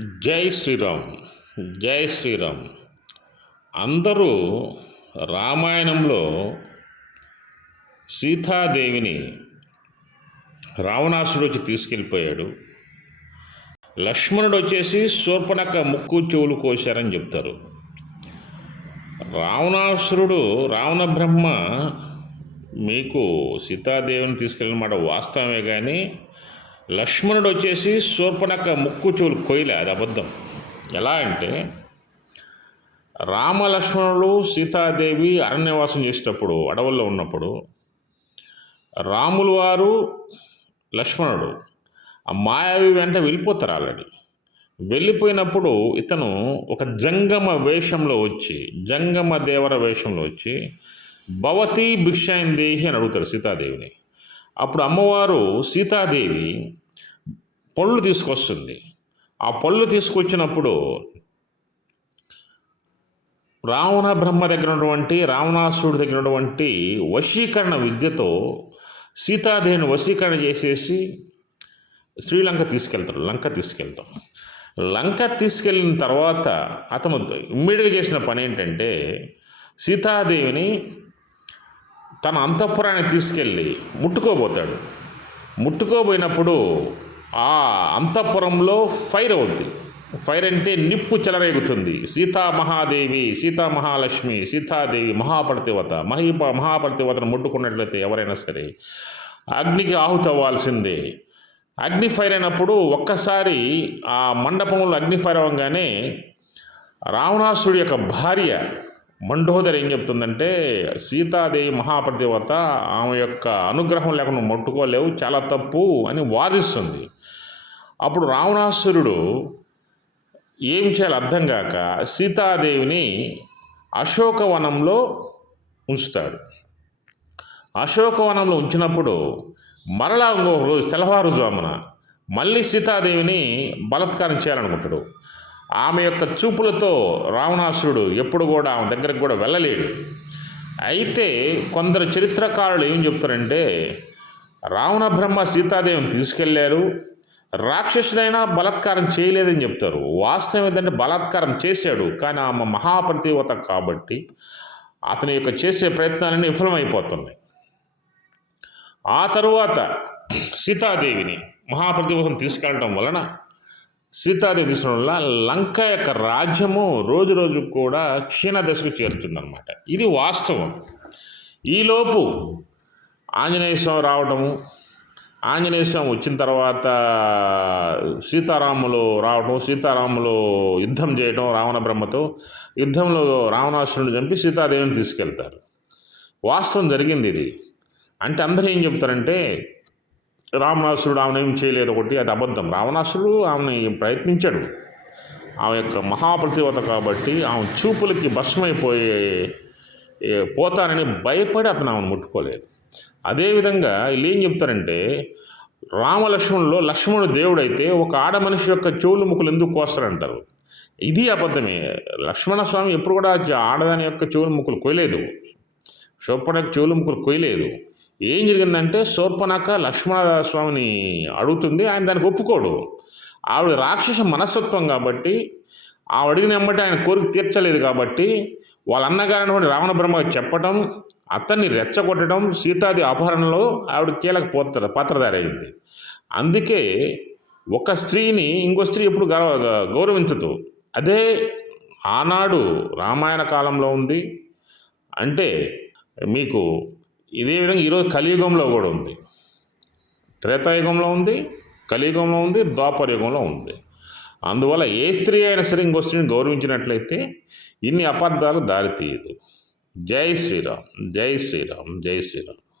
జై శ్రీరామ్ జై శ్రీరామ్. అందరూ రామాయణంలో సీతాదేవిని రావణాసుడు వచ్చి తీసుకెళ్ళిపోయాడు. లక్ష్మణుడు వచ్చేసి శూర్పణక ముక్కు చెవులు కోశారని చెప్తారు. రావణాసురుడు రావణ బ్రహ్మ మీకు సీతాదేవిని తీసుకెళ్ళిన మాట వాస్తవమే కానీ లక్ష్మణుడు వచ్చేసి శూర్పణక ముక్కు చెవులు కొయ్యలే అది అబద్ధం. ఎలా అంటే రామలక్ష్మణుడు సీతాదేవి అరణ్యవాసం చేసేటప్పుడు అడవుల్లో ఉన్నప్పుడు రాములు వారు లక్ష్మణుడు. ఆ మాయావి వెంట వెళ్ళిపోతారు ఆల్రెడీ. వెళ్ళిపోయినప్పుడు ఇతను ఒక జంగమ వేషంలో వచ్చి జంగమ దేవర వేషంలో వచ్చి భవతి భిక్షాయం దేహి అని అడుగుతారు సీతాదేవిని. అప్పుడు అమ్మవారు సీతాదేవి పళ్ళు తీసుకొస్తుంది. ఆ పళ్ళు తీసుకొచ్చినప్పుడు రావణ బ్రహ్మ దగ్గర ఉన్నటువంటి రావణాసురుడి దగ్గర ఉన్నటువంటి వశీకరణ విద్యతో సీతాదేవిని వశీకరణ చేసేసి శ్రీలంక తీసుకెళ్తాడు. లంక తీసుకెళ్తాం. లంక తీసుకెళ్ళిన తర్వాత అతను ఇమ్మీడియట్గా చేసిన పని ఏంటంటే సీతాదేవిని తన అంతఃపురాన్ని తీసుకెళ్ళి ముట్టుకోబోతాడు. ముట్టుకోబోయినప్పుడు ఆ అంతఃపురంలో ఫైర్ అవుద్ది. ఫైర్ అంటే నిప్పు చెలరేగుతుంది. సీతామహాదేవి సీతామహాలక్ష్మి సీతాదేవి మహాపతివత మహీప మహాపతివతను ముట్టుకున్నట్లయితే ఎవరైనా సరే అగ్నికి ఆహుతి అవ్వాల్సిందే అగ్ని ఫైర్ అయినప్పుడు ఒక్కసారి ఆ మండపంలో అగ్ని ఫైర్ అవ్వగానే రావణాసుడి యొక్క భార్య మండోదరి ఏం చెప్తుందంటే సీతాదేవి మహాప్రతివత ఆమె యొక్క అనుగ్రహం లేకుండా ముట్టుకోలేవు చాలా తప్పు అని వాదిస్తుంది. అప్పుడు రావణాసురుడు ఏం చేయాలో అర్థం కాక సీతాదేవిని అశోకవనంలో ఉంచుతాడు. అశోకవనంలో ఉంచినప్పుడు మరలా ఇంకొక రోజు తెల్లవారుజామున మళ్ళీ సీతాదేవిని బలత్కారం చేయాలనుకుంటాడు. ఆమె యొక్క చూపులతో రావణాసురుడు ఎప్పుడు కూడా ఆమె దగ్గరకు కూడా వెళ్ళలేడు. అయితే కొందరు చరిత్రకారులు ఏం చెప్తారంటే రావణ బ్రహ్మ సీతాదేవిని తీసుకెళ్ళారు రాక్షసుడైనా బలాత్కారం చేయలేదని చెప్తారు. వాస్తవం ఏంటంటే బలాత్కారం చేశాడు కానీ ఆమె మహాప్రతివత కాబట్టి అతని యొక్క చేసే ప్రయత్నాలన్నీ విఫలమైపోతున్నాయి. ఆ తరువాత సీతాదేవిని మహాప్రతిభం తీసుకెళ్ళడం వలన సీతాదేవి తీసుకోవడం వల్ల లంక యొక్క రాజ్యము రోజు రోజు కూడా క్షీణ దశకు చేరుతుందన్నమాట. ఇది వాస్తవం. ఈలోపు ఆంజనేయ స్వామి రావటము ఆంజనేయ స్వామి వచ్చిన తర్వాత సీతారాములు రావటం సీతారాములు యుద్ధం చేయటం రావణ బ్రహ్మతో యుద్ధంలో రావణాసురుడు చంపి సీతాదేవిని తీసుకెళ్తారు. వాస్తవం జరిగింది ఇది. అంటే అందరూ ఏం చెప్తారంటే రావణాసురుడు ఆమెను ఏం చేయలేదు ఒకటి అది అబద్ధం. రావణాసురుడు ఆమెను ప్రయత్నించాడు. ఆమె యొక్క మహాప్రతివత కాబట్టి ఆమె చూపులకి భస్మైపోయే పోతానని భయపడి అతను ఆమెను ముట్టుకోలేదు. అదేవిధంగా వీళ్ళు ఏం చెప్తారంటే రామలక్ష్మణులో లక్ష్మణుడు దేవుడైతే ఒక ఆడ మనిషి యొక్క చెవులు ముక్కులు ఎందుకు కోస్తారంటారు? ఇది అబద్ధమే. లక్ష్మణ స్వామి ఎప్పుడు కూడా ఆడదాని యొక్క చెవులు ముక్కులు కొయలేదు శోపణ చెవులు ముక్కులు కొయ్యలేదు. ఏం జరిగిందంటే శూర్పణక లక్ష్మణ స్వామిని అడుగుతుంది ఆయన దానికి ఒప్పుకోడు. ఆవిడ రాక్షస మనస్తత్వం కాబట్టి ఆవిడ అడిగిన వెంబటి ఆయన కోరిక తీర్చలేదు కాబట్టి వాళ్ళ అన్నగారైనటువంటి రావణ బ్రహ్మ చెప్పటం అతన్ని రెచ్చగొట్టడం సీతాది అపహరణలో ఆవిడ కీలక పోత్ర పాత్రధారైంది. అందుకే ఒక స్త్రీని ఇంకో స్త్రీ ఎప్పుడు గౌరవ గౌరవించదు. అదే ఆనాడు రామాయణ కాలంలో ఉంది. అంటే మీకు ఇదే విధంగా ఈరోజు కలియుగంలో కూడా ఉంది. త్రేతాయుగంలో ఉంది కలియుగంలో ఉంది ద్వాపర యుగంలో ఉంది. అందువల్ల ఏ స్త్రీ అయినా సరే ఇంకో స్త్రీని గౌరవించినట్లయితే ఇన్ని అపార్థాలు దారితీయదు. జై శ్రీరామ్ జై శ్రీరామ్ జై శ్రీరామ్.